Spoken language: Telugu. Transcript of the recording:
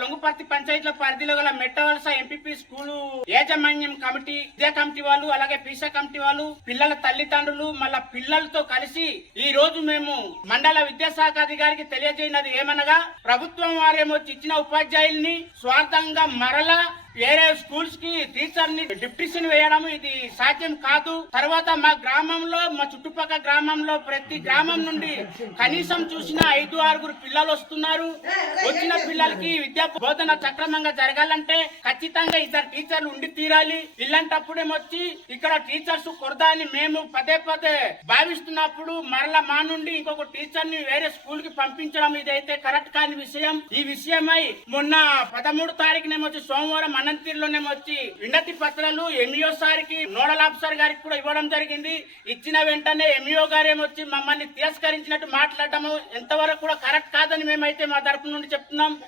లొంగుపర్తి పంచాయతీల పరిధిలో గల మెట్టవలస ఎంపీపీ స్కూలు యాజమాన్యం కమిటీ, విద్యా కమిటీ వాళ్ళు, అలాగే పీసా కమిటీ వాళ్ళు, పిల్లల తల్లిదండ్రులు, మళ్ళా పిల్లలతో కలిసి ఈ రోజు మేము మండల విద్యాశాఖ అధికారికి తెలియజేయనది ఏమనగా, ప్రభుత్వం వారేమో ఇచ్చిన ఉపాధ్యాయుల్ని స్వార్థంగా మరలా వేరే స్కూల్స్ కి టీచర్ ని డిప్యూషన్ వేయడం ఇది సాధ్యం కాదు. తర్వాత మా గ్రామంలో, మా చుట్టుపక్కల గ్రామంలో ప్రతి గ్రామం నుండి కనీసం చూసిన 5-6 పిల్లలు వస్తున్నారు. వచ్చిన పిల్లలకి విద్యా బోధన సక్రమంగా జరగాలంటే ఖచ్చితంగా 2 టీచర్లు ఉండి తీరాలి. ఇలాంటప్పుడేమొచ్చి ఇక్కడ టీచర్స్ కొరదా అని మేము పదే భావిస్తున్నప్పుడు మరలా మా నుండి ఇంకొక టీచర్ ని వేరే స్కూల్ కి పంపించడం ఇదైతే కరెక్ట్ కాని విషయం. ఈ విషయమై మొన్న 13 తారీఖునేమొచ్చి సోమవారం అనంతపురంలోనేమొచ్చి వినతి పత్రాలు ఎంఈఓ సార్కి, నోడల్ ఆఫీసర్ గారికి కూడా ఇవ్వడం జరిగింది. ఇచ్చిన వెంటనే ఎంఈఓ గారేమొచ్చి మమ్మల్ని తిరస్కరించినట్టు మాట్లాడటము ఎంతవరకు కూడా కరెక్ట్ కాదని మేమైతే మా తరపు నుండి చెప్తున్నాం.